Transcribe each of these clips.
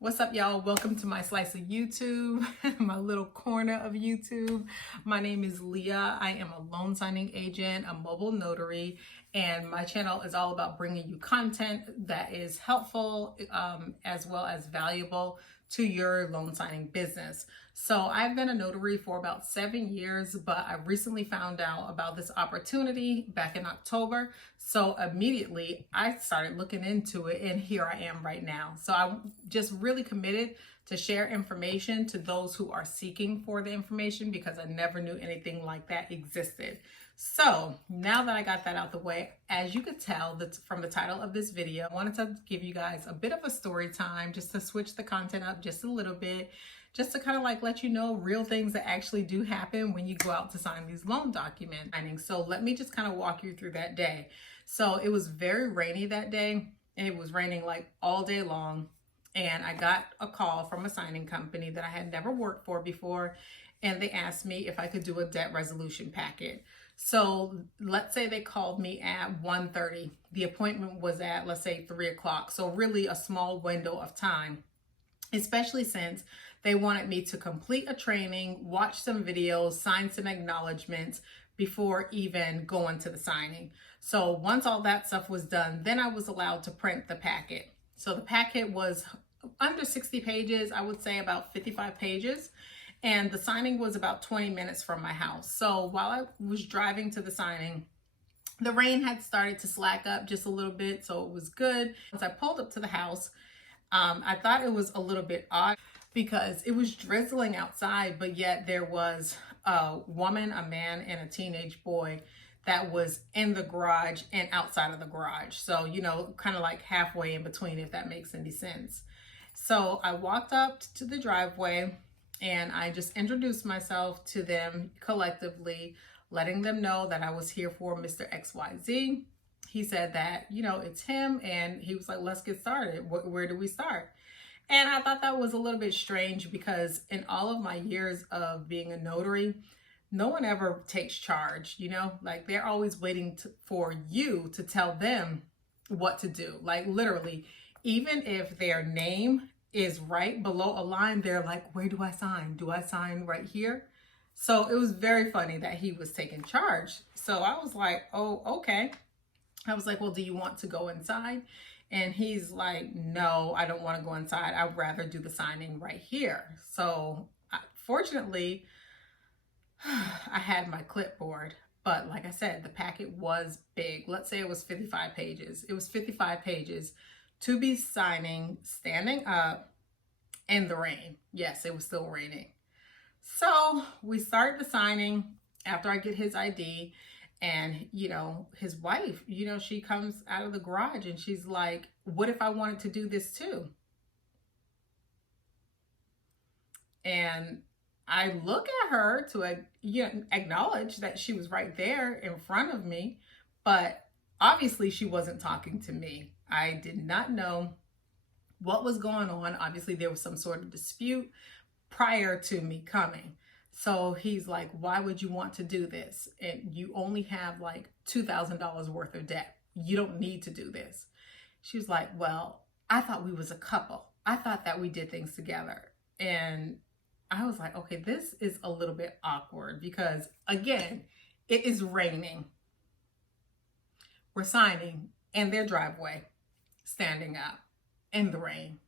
What's up, y'all? Welcome to my slice of YouTube, my little corner of YouTube. My name is Leah. I am a loan signing agent, a mobile notary, and my channel is all about bringing you content that is helpful as well as valuable to your loan signing business. So I've been a notary for about 7 years, but I recently found out about this opportunity back in October. So immediately I started looking into it, and here I am right now. So I'm just really committed to share information to those who are seeking for the information, because I never knew anything like that existed. So now that I got that out the way, as you could tell from the title of this video, I wanted to give you guys a bit of a story time, just to switch the content up just a little bit, just to kind of like let you know real things that actually do happen when you go out to sign these loan documents. So let me just kind of walk you through that day. So it was very rainy that day, and it was raining like all day long. And I got a call from a signing company that I had never worked for before, and they asked me if I could do a debt resolution packet. So let's say they called me at 1:30. The appointment was at, let's say, 3 o'clock. So really a small window of time, especially since they wanted me to complete a training, watch some videos, sign some acknowledgments before even going to the signing. So once all that stuff was done, then I was allowed to print the packet. So the packet was under 60 pages, I would say about 55 pages. And the signing was about 20 minutes from my house. So while I was driving to the signing, the rain had started to slack up just a little bit, so it was good. Once I pulled up to the house, I thought it was a little bit odd because it was drizzling outside, but yet there was a woman, a man, and a teenage boy that was in the garage and outside of the garage. So, you know, kind of like halfway in between, if that makes any sense. So I walked up to the driveway and I just introduced myself to them collectively, letting them know that I was here for Mr. XYZ. He said that, you know, it's him, and he was like, let's get started. Where do we start? And I thought that was a little bit strange because in all of my years of being a notary, no one ever takes charge, you know, like they're always waiting for you to tell them what to do. Like literally, even if their name is right below a line, they're like, where do I sign? Do I sign right here? So it was very funny that he was taking charge. So I was like, oh, okay. I was like, well, do you want to go inside? And he's like, no, I don't want to go inside. I'd rather do the signing right here. So fortunately, I had my clipboard, but like I said, the packet was big. Let's say it was 55 pages. It was 55 pages to be signing, standing up in the rain. Yes, it was still raining. So we start the signing after I get his ID, and, you know, his wife, you know, she comes out of the garage and she's like, what if I wanted to do this too? And I look at her to acknowledge that she was right there in front of me, but obviously she wasn't talking to me. I did not know what was going on. Obviously there was some sort of dispute prior to me coming. So he's like, why would you want to do this? And you only have like $2,000 worth of debt. You don't need to do this. She was like, well, I thought we was a couple. I thought that we did things together. And I was like, okay, this is a little bit awkward because, again, it is raining. We're signing in their driveway, standing up in the rain.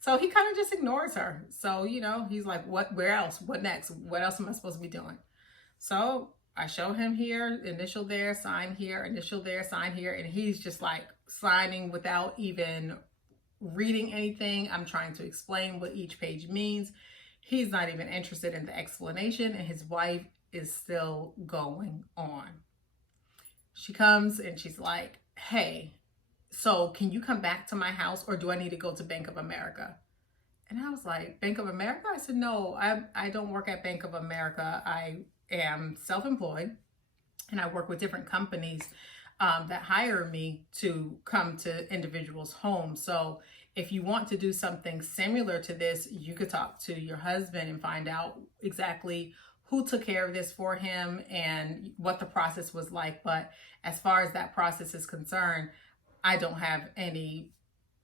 So he kind of just ignores her. So, you know, he's like, what, where else? What next? What else am I supposed to be doing? So I show him here, initial there, sign here, initial there, sign here. And he's just like signing without even reading anything. I'm trying to explain what each page means. He's not even interested in the explanation, and his wife is still going on. She comes and she's like, hey, so can you come back to my house, or do I need to go to Bank of America? And I was like, Bank of America? I said, no, I don't work at Bank of America. I am self-employed, and I work with different companies that hire me to come to individuals' homes. So if you want to do something similar to this, you could talk to your husband and find out exactly who took care of this for him and what the process was like. But as far as that process is concerned, I don't have any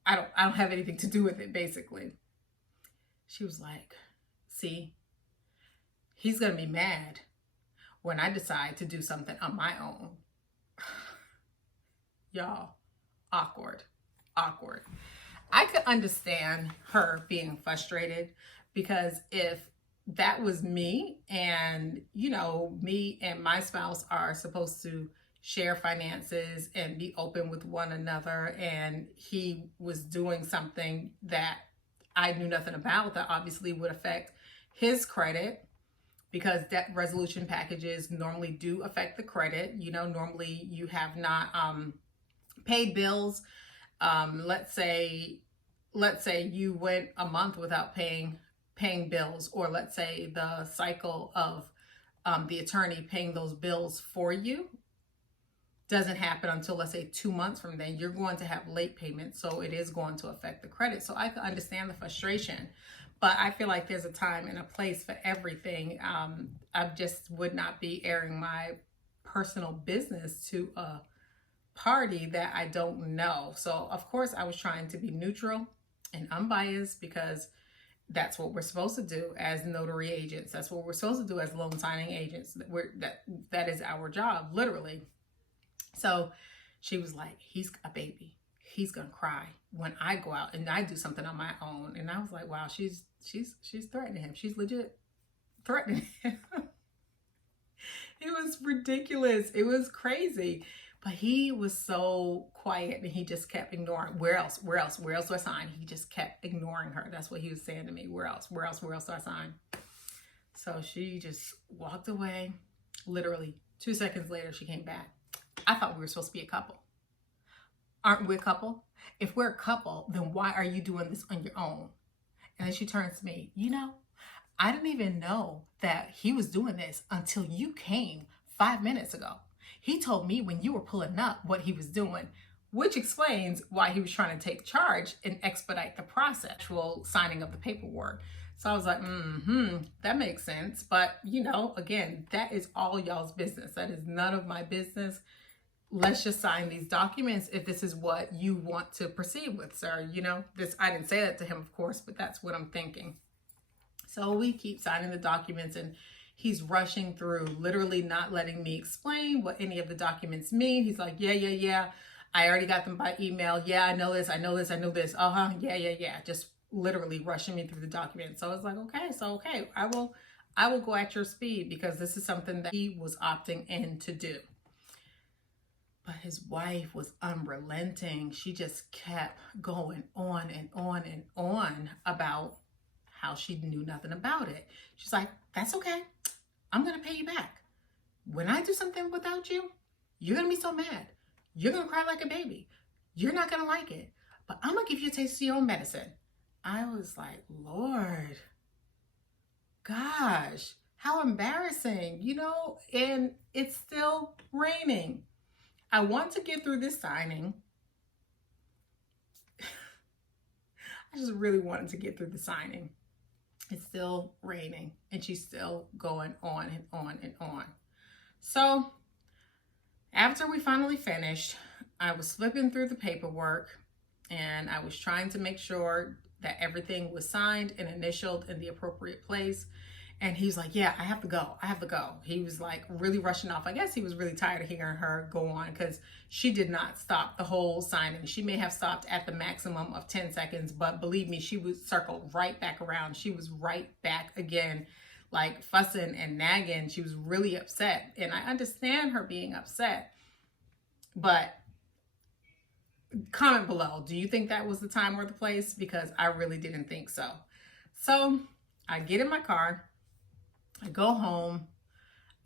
I don't have anything to do with it, basically. She was like, see, he's going to be mad when I decide to do something on my own. Y'all, awkward. I could understand her being frustrated, because if that was me, and me and my spouse are supposed to share finances and be open with one another, and he was doing something that I knew nothing about, that obviously would affect his credit, because debt resolution packages normally do affect the credit. Normally you have not paid bills. Let's say you went a month without paying bills, or let's say the cycle of the attorney paying those bills for you doesn't happen until, let's say, 2 months from then. You're going to have late payments, so it is going to affect the credit. So I can understand the frustration, but I feel like there's a time and a place for everything. I just would not be airing my personal business to a party that I don't know. So of course I was trying to be neutral and unbiased, because that's what we're supposed to do as notary agents. That's what we're supposed to do as loan signing agents. That is our job, literally. So she was like, he's a baby. He's gonna cry when I go out and I do something on my own. And I was like, wow, she's threatening him. She's legit threatening him. It was ridiculous. It was crazy. But he was so quiet, and he just kept ignoring. Where else do I sign? He just kept ignoring her. That's what he was saying to me. Where else do I sign? So she just walked away. Literally 2 seconds later, she came back. I thought we were supposed to be a couple. Aren't we a couple? If we're a couple, then why are you doing this on your own? And then she turns to me, I didn't even know that he was doing this until you came 5 minutes ago. He told me when you were pulling up what he was doing, which explains why he was trying to take charge and expedite the process, actual signing of the paperwork. So I was like, that makes sense. But, again, that is all y'all's business. That is none of my business. Let's just sign these documents if this is what you want to proceed with, sir. I didn't say that to him, of course, but that's what I'm thinking. So we keep signing the documents, and he's rushing through, literally not letting me explain what any of the documents mean. He's like, yeah. I already got them by email. Yeah, I know this. Yeah. Just literally rushing me through the documents. So I was like, okay, I will go at your speed, because this is something that he was opting in to do. But his wife was unrelenting. She just kept going on and on and on about how she knew nothing about it. She's like, that's okay. I'm going to pay you back. When I do something without you, you're going to be so mad. You're going to cry like a baby. You're not going to like it. But I'm going to give you a taste of your own medicine. I was like, Lord, gosh, how embarrassing, and it's still raining. I want to get through this signing. I just really wanted to get through the signing. It's still raining, and she's still going on and on and on. So after we finally finished, I was flipping through the paperwork, and I was trying to make sure that everything was signed and initialed in the appropriate place. And he's like, yeah, I have to go. He was like really rushing off. I guess he was really tired of hearing her go on, because she did not stop the whole signing. She may have stopped at the maximum of 10 seconds, but believe me, she was circled right back around. She was right back again, like fussing and nagging. She was really upset. And I understand her being upset, but comment below. Do you think that was the time or the place? Because I really didn't think so. So I get in my car. I go home,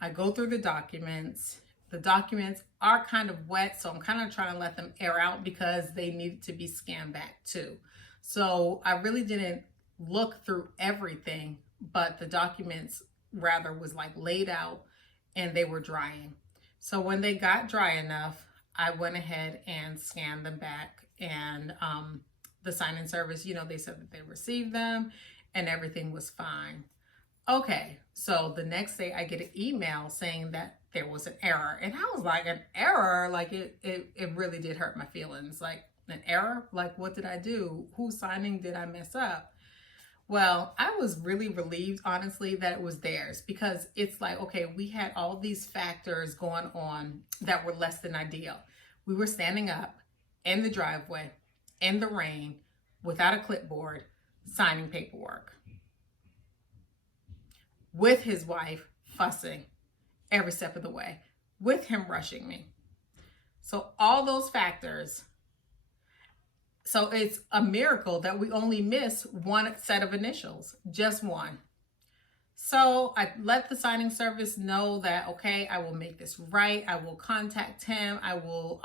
I go through the documents. The documents are kind of wet, so I'm kind of trying to let them air out, because they needed to be scanned back too. So I really didn't look through everything, but the documents rather was like laid out, and they were drying. So when they got dry enough, I went ahead and scanned them back, and the sign-in service, they said that they received them and everything was fine. Okay, so the next day I get an email saying that there was an error. And I was like, an error? Like it really did hurt my feelings. Like, an error? Like, what did I do? Whose signing did I mess up? Well, I was really relieved, honestly, that it was theirs, because it's like, okay, we had all these factors going on that were less than ideal. We were standing up in the driveway, in the rain, without a clipboard, signing paperwork, with his wife fussing every step of the way, with him rushing me. So all those factors. So it's a miracle that we only miss one set of initials, just one. So I let the signing service know that, okay, I will make this right. I will contact him. I will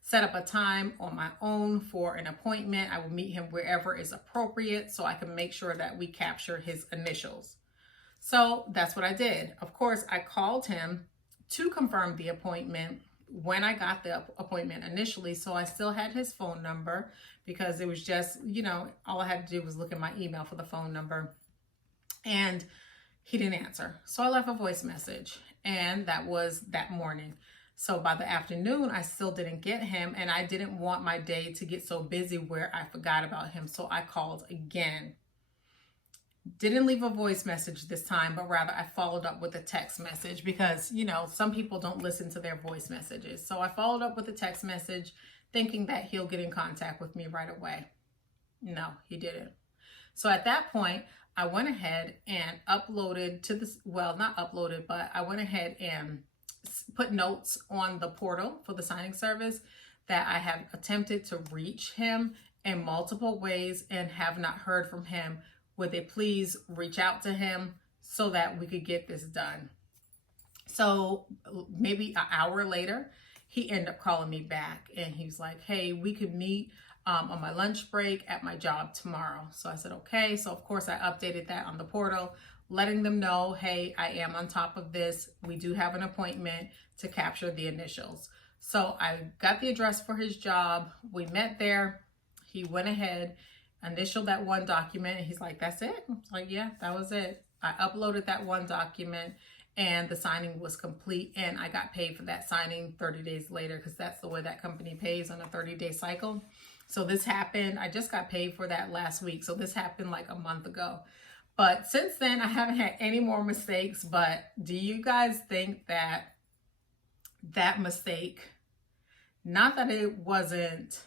set up a time on my own for an appointment. I will meet him wherever is appropriate so I can make sure that we capture his initials. So that's what I did. Of course, I called him to confirm the appointment when I got the appointment initially. So I still had his phone number, because it was just, you know, all I had to do was look at my email for the phone number, and he didn't answer. So I left a voice message, and that was that morning. So by the afternoon, I still didn't get him, and I didn't want my day to get so busy where I forgot about him. So I called again. Didn't leave a voice message this time, but rather I followed up with a text message, because, you know, some people don't listen to their voice messages. So I followed up with a text message thinking that he'll get in contact with me right away. No, he didn't. So at that point, I went ahead and uploaded to this, well, not uploaded, but I went ahead and put notes on the portal for the signing service that I have attempted to reach him in multiple ways and have not heard from him. Would they please reach out to him so that we could get this done? So maybe an hour later, he ended up calling me back, and he was like, hey, we could meet on my lunch break at my job tomorrow. So I said, okay. So of course I updated that on the portal, letting them know, hey, I am on top of this. We do have an appointment to capture the initials. So I got the address for his job. We met there. He went ahead, initialed that one document, and he's like, that's it? I was like, yeah, that was it. I uploaded that one document, and the signing was complete, and I got paid for that signing 30 days later, because that's the way that company pays, on a 30-day cycle. So this happened, I just got paid for that last week. So this happened like a month ago. But since then, I haven't had any more mistakes. But do you guys think that that mistake, not that it wasn't,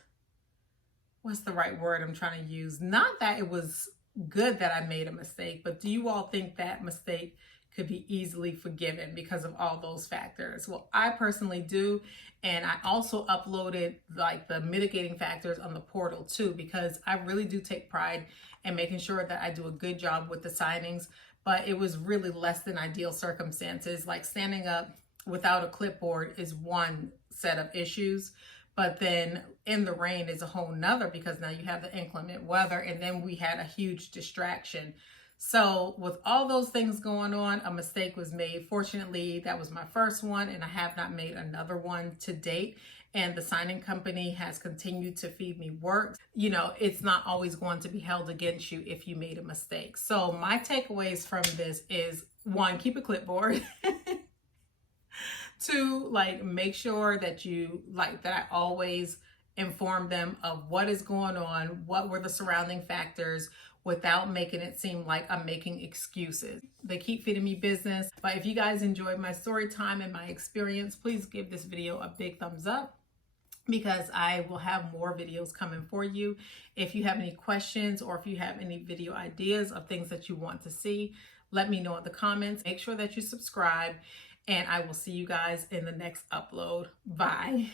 what's the right word I'm trying to use? Not that it was good that I made a mistake, but do you all think that mistake could be easily forgiven because of all those factors? Well, I personally do. And I also uploaded like the mitigating factors on the portal too, because I really do take pride in making sure that I do a good job with the signings. But it was really less than ideal circumstances. Like standing up without a clipboard is one set of issues. But then in the rain is a whole nother, because now you have the inclement weather, and then we had a huge distraction. So with all those things going on, a mistake was made. Fortunately, that was my first one, and I have not made another one to date. And the signing company has continued to feed me work. You know, it's not always going to be held against you if you made a mistake. So my takeaways from this is, one, keep a clipboard. Two, like, make sure that you, like, that I always inform them of what is going on, what were the surrounding factors, without making it seem like I'm making excuses. They keep feeding me business. But if you guys enjoyed my story time and my experience, please give this video a big thumbs up, because I will have more videos coming for you. If you have any questions, or if you have any video ideas of things that you want to see, let me know in the comments. Make sure that you subscribe, and I will see you guys in the next upload. Bye.